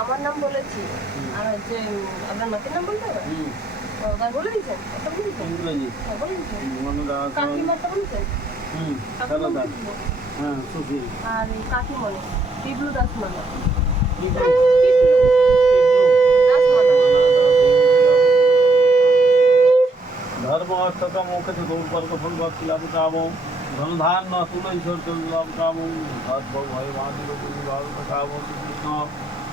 আমার নাম বলেছি, আর হচ্ছে আপনার মাকে নাম বলতে হবে। তাই বলে দিয়েছেন, একটা বলে দিয়েছেন, বলে দিয়েছেন। কাকিমারটা বলেছেন। আর কাকিমণি টিবলু দাস মানে ধর্ম অর্থক মুখে গৌরবর্গ ফুল ভক্তি লাভ কাম ধনধান ন তুলই সর্জন লাভ কাম ধর্ম ভয় মহাদেব লাভ কাম শ্রীকৃষ্ণ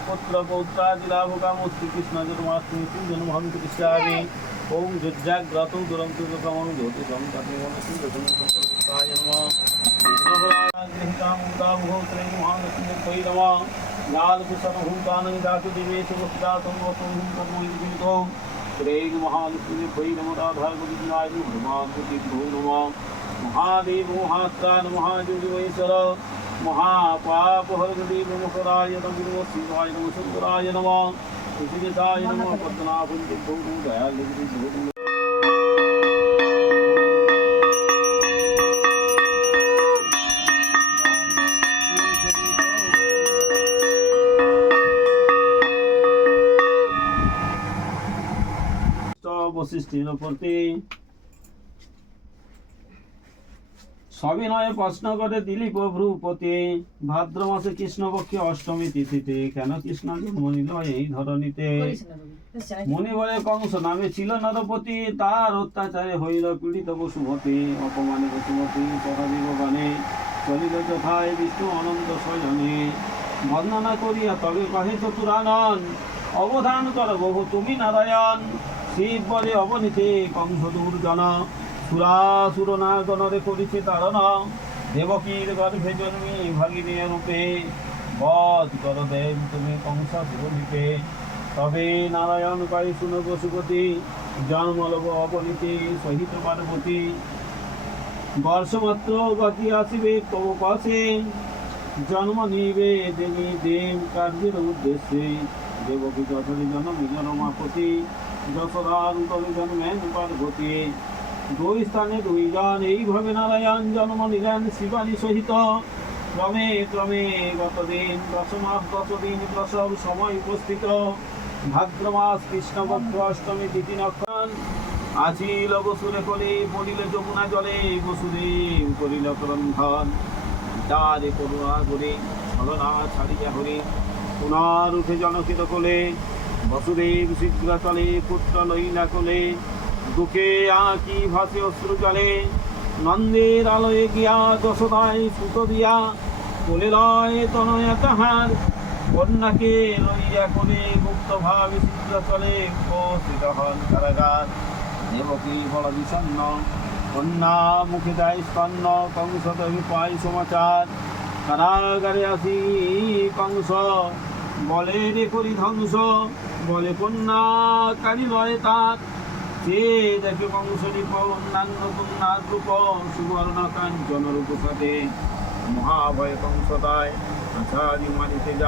পুত্র পৌত্রাদি লাভ কাম শ্রীকৃষ্ণ জন্মাষ্টমী জন্ম ভূমি কৃষ্ণামি ওম যজ্জাগ্রত দুরন্ত কামং জ্যোতি সংকাতে মনসি দশম সংকল্পায় নমঃ বিঘ্নহরাগ্রহিতাং মুদাভূত্রে মহালক্ষ্মী তৈ নমঃ লাল কুশল ভূতানং দাতু দিবেশ বস্তাতং বসং কর্মৈর্বিতো श्रेय महालक्ष्मी भै नमो राधा गोविंदाय भगवान भो नमः महादेव महात्राण महाजोगेश्वर महापाप हरदेव मकराय नमो शिवाय नमो शंकराय नमः सुचिताय नमः पद्मनाभं भो दयाल भो বশিষ্ঠের প্রতি সবিনয়ে প্রশ্ন করে দিলীপ ভ্রুপতি ভাদ্র মাসে কৃষ্ণপক্ষে অষ্টমী তিথিতে কেন কৃষ্ণ জন্ম নিল এই ধরনীতে মনি বলে কংস নামে ছিল নরপতি তার অত্যাচারে হইল পীড়িত বসুমতী অপমানে বসুমতী সহজীব গানে চলিল যথায় বিষ্ণু অনন্ত স্বজনে বর্ণনা করিয়া তবে কহে চতুরানন অবধান কর বহু তুমি নারায়ণ শিব বলে অবনীতে কংস দুর্জন সুরাসুর না গণরে করিছে তারণ দেবকীর গর্ভে জন্মি ভাগিনী রূপে বধ কর দেব তুমি কংস সুরলিপে তবে নারায়ণ পাই শুন পশুপতি জন্মলব অবনীতি সহিত পার্বতী বর্ষমাত্র গতি আসিবে তবু পাশে জন্ম নিবে দেবী দেব কার্যের উদ্দেশ্যে দেবকী যথরি জন্মিল রমাপতি যশোদার তবে জন্মেন পার্বতী দুই স্থানে দুইজন এইভাবে নারায়ণ জন্ম নিলেন শিবানী সহিত ক্রমে ক্রমে গতদিন 10 মাস 10 দিন প্রসব সময় উপস্থিত ভাদ্র মাস কৃষ্ণপক্ষ অষ্টমী তিথি নক্ষণ আছিল বসুরে কোলে পড়িল যমুনা জলে বসুদেব করিল ক্রন্ধন যারে করুণা করে ছলনা ছাড়িয়া হরি পুনর উঠে জনকিত কোলে বসুদেব শীঘ্র চলে পুত্র লইলা কোলে দুঃখে আঁকি ভাসে অশ্রু জলে নন্দের আলোয় গিয়া যশোদায় সুত দিয়া কোলে লয় তনয়া তাহার কন্যাকে লইয়া কোলে গুপ্ত ভাবে শীঘ্র চলে উপস্থিত হন কারাগার দেবকী বড় বিষণ্ণ কন্যা মুখে দেয় স্তন্ন কংস দেবী পায় সমাচার কারাগারে আসি কংস বলে রে করি ধ্বংস বলে কন্যা কারি লয় তার সে দেখে কংস রূপ অন্যান্য কন্যার রূপ সুবর্ণ কাঞ্চন রূপ সাথে মহাভয় কংসতায় আচারি মানিতে যা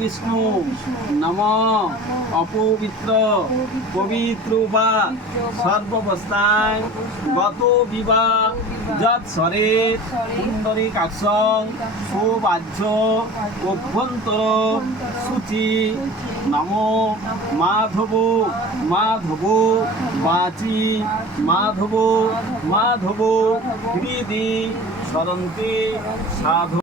বিষ্ণু নম অপবিত্র পবিত্র বা সর্বাবস্থায় গত বিবাহ যৎসরে সুন্দরী কাক্ষং সৌবাহ্য অভ্যন্তর সূচি নম মাধব মাধব বাচি মাধব মাধব হৃদি সরন্তি সাধু